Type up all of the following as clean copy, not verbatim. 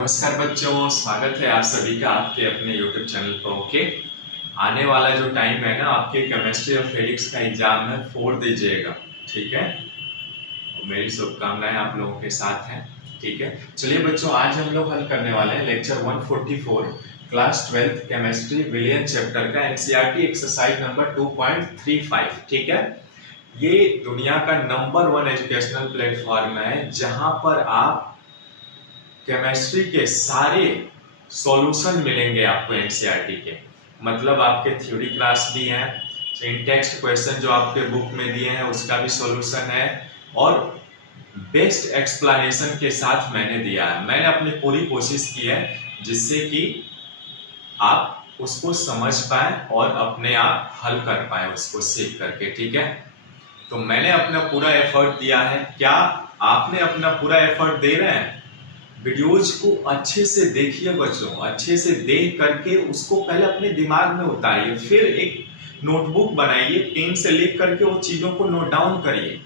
नमस्कार बच्चों, स्वागत है आप सभी का आपके अपने YouTube चैनल पर। ओके, आने वाला जो टाइम है ना, आपके केमिस्ट्री और फिजिक्स का एग्जाम है, 4 दीजिएगा। ठीक है, मेरी शुभकामनाएं आप लोगों के साथ हैं। ठीक है, चलिए बच्चों, आज हम लोग हल करने वाले हैं लेक्चर 144 क्लास 12th केमिस्ट्री विलियन चैप्टर का एनसीईआरटी एक्सरसाइज नंबर 2.35। ठीक है, ये दुनिया का नंबर 1 एजुकेशनल प्लेटफॉर्म है जहां पर आप केमिस्ट्री के सारे सॉल्यूशन मिलेंगे आपको एनसीईआरटी के। मतलब आपके थ्योरी क्लास भी हैं, इन टेक्स्ट क्वेश्चन जो आपके बुक में दिए हैं उसका भी सॉल्यूशन है, और बेस्ट एक्सप्लेनेशन के साथ मैंने दिया है। मैंने अपनी पूरी कोशिश की है जिससे कि आप उसको समझ पाए और अपने आप हल कर पाए उसको सीख करके। ठीक है, तो मैंने अपना पूरा एफर्ट दिया है। क्या आपने अपना पूरा एफर्ट दे रहे हैं? वीडियोज को अच्छे से देखिए बच्चों, अच्छे से देख करके उसको पहले अपने दिमाग में उतारिए, फिर एक नोटबुक बनाइए, पेन से लिख करके वो चीजों को नोट डाउन करिए।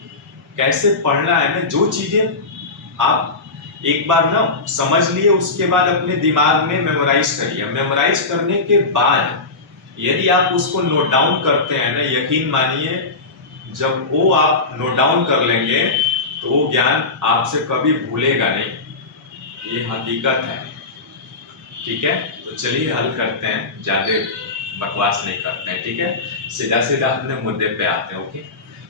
कैसे पढ़ना है ना, जो चीजें आप एक बार ना समझ लिए उसके बाद अपने दिमाग में मेमोराइज करिए। मेमोराइज करने के बाद यदि आप उसको नोट डाउन करते हैं ना, यकीन मानिए जब वो आप नोट डाउन कर लेंगे तो वो ज्ञान आपसे कभी भूलेगा नहीं, ये हकीकत है। ठीक है, तो चलिए हल करते हैं, ज्यादा बकवास नहीं करते हैं। ठीक है, सीधा सीधा अपने मुद्दे पे आते हैं। ओके,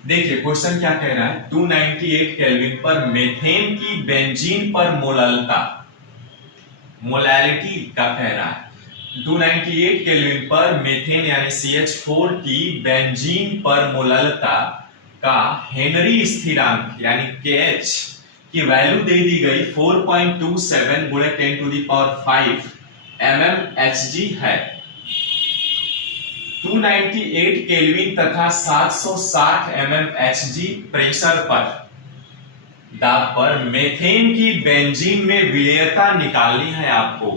देखिए क्वेश्चन क्या कह रहा है। 298 केल्विन पर मेथेन की बेंजीन पर मोललता, मोलैलिटी का कह रहा है। 298 केल्विन पर मेथेन यानी CH4 की बेंजीन पर मोललता का हेनरी स्थिरांक यानी KH की वैल्यू दे दी गई 4.27 गुणे 10 टू द पावर 5 mmHg है। 298 केल्विन तथा 760 mmHg प्रेशर पर दाब पर मेथेन की बेंजीन में विलेयता निकालनी है आपको।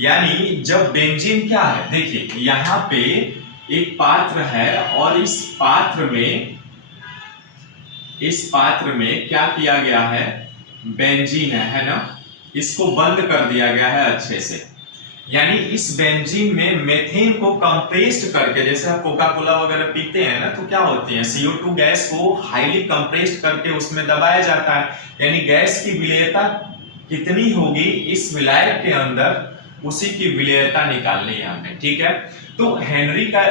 यानी जब बेंजीन क्या है, देखिए यहां पे एक पात्र है और इस पात्र में क्या किया गया है, बेंजीन है ना, इसको बंद कर दिया गया है अच्छे से। यानी इस बेंजीन में मेथेन को कंप्रेस्ड करके, जैसे आप कोका कोला वगैरह पीते हैं ना, तो क्या होती है, CO2 गैस को हाईली कंप्रेस्ड करके उसमें दबाया जाता है। यानी गैस की विलेयता कितनी होगी इस विलायक के अंदर, उसी की विलेयता निकालनी है हमें। ठीक है, तो हेनरी का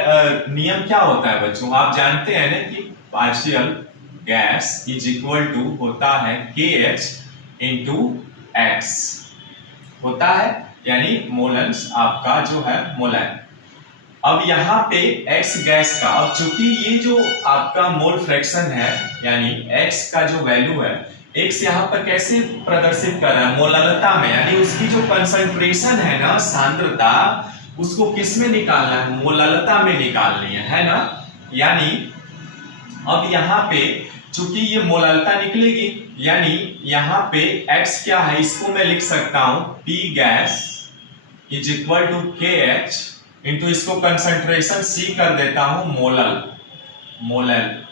नियम क्या होता है बच्चों, आप जानते हैं ना कि partial gas is equal to होता है KH इंटू X होता है, यानी मोलन्स आपका जो है मोलैन। अब यहाँ पे X गैस का, अब चूंकि ये जो आपका मोल फ्रैक्शन है यानी X का जो वैल्यू है, X यहाँ पर कैसे प्रदर्शित कर रहा है, मोललता में, यानी उसकी जो कंसंट्रेशन है ना, सांद्रता, उसको किस में निकालना है, मोललता में निकालनी है ना। यानी अब यहाँ पे चूंकि ये मोललता निकलेगी, यानी यहाँ पे X क्या है, इसको मैं लिख सकता हूं P gas is equal to KH into इसको कंसंट्रेशन C कर देता हूं, मोलल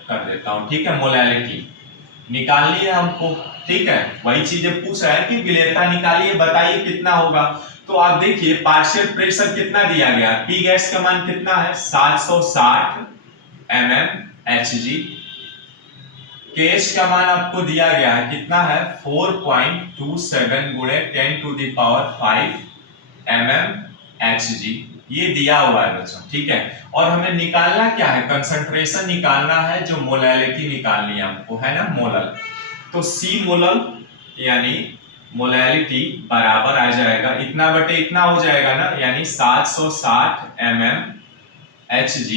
कर देता हूं। ठीक है, मोलैलिटी निकालनी है हमको। ठीक है, वही चीजें पूछ रहा है कि विलेयता निकालिए, बताइए कितना होगा। तो आप देखिए पार्शियल प्रेशर कितना दिया गया, P गैस का मान कितना है 760 mmHg, KH का मान आपको दिया गया है कितना है 4.27 गुणे 10 टू द पावर 5 mmHg, ये दिया हुआ है बच्चों। ठीक है, और हमें निकालना क्या है, कंसंट्रेशन निकालना है, जो मोलैलिटी निकालनी है हमको, है ना, मोलल। तो C मोलल यानी मोलैलिटी बराबर आ जाएगा, इतना बटे इतना हो जाएगा ना, यानी 760 mmHg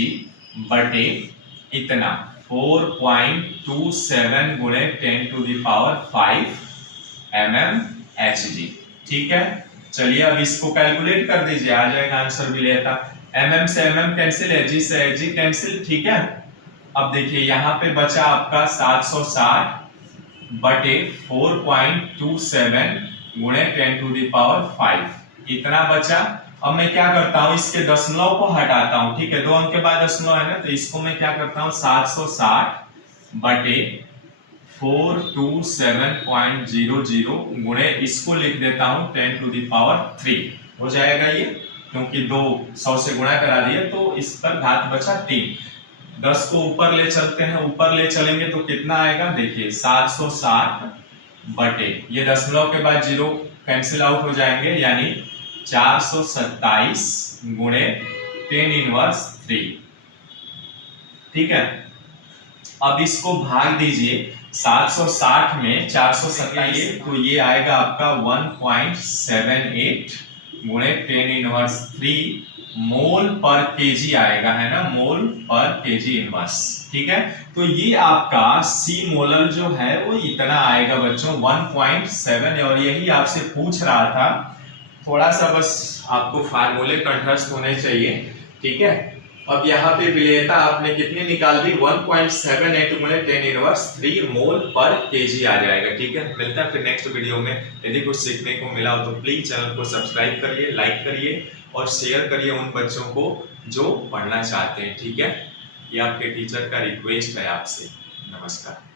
बटे इतना 4.27 गुणे 10 टू द पावर 5 mmHg। ठीक है, चलिए अब इसको कैलकुलेट कर दीजिए, आ जाएगा आंसर विलेयता। mm से mm कैंसिल, Hg से Hg कैंसिल। ठीक है, अब देखिए यहाँ पे बचा आपका 760 बटे 4.27 गुणे 10 टू द पावर 5, इतना बचा। अब मैं क्या करता हूं, इसके दशमलव को हटाता हूं। ठीक है, 2 अंक के बाद दशमलव है ना, तो इसको मैं क्या करता हूं 760 बटे 427.00 गुणे इसको लिख देता हूं 10⁻³ हो जाएगा ये, क्योंकि 2 100 से गुणा करा दिए तो इस पर घात बचा 3। 10 को ऊपर ले चलते हैं, ऊपर ले चलेंगे तो कितना आएगा देखिए 760 बटे ये दशमलव के बाद 0 कैंसिल आउट हो जाएंगे, यानी 427 गुणे 10⁻³ ठीक है। अब इसको भाग दीजिए 760 में 427 तो ये आएगा आपका 1.78 गुणे 10⁻³ मोल पर केजी आएगा, है ना, मोल पर केजी इनवर्स। ठीक है, तो ये आपका सी मोलर जो है वो इतना आएगा बच्चों 1.7, और यही आपसे पूछ रहा था, थोड़ा सा बस आपको फार्मूले कंठस्थ होने चाहिए। ठीक है, अब यहाँ पे विलेयता आपने कितनी निकाल दी 1.78 गुणे 10⁻³ मोल पर केजी आ जाएगा। ठीक है, मिलता है फिर नेक्स्ट वीडियो में। यदि कुछ सीखने को मिला हो तो प्लीज चैनल को सब्सक्राइब करिए, लाइक करिए और शेयर करिए उन बच्चों को जो पढ़ना चाहते हैं। ठीक है, ये आपके टीचर का रिक्वेस्ट है आपसे। नमस्कार।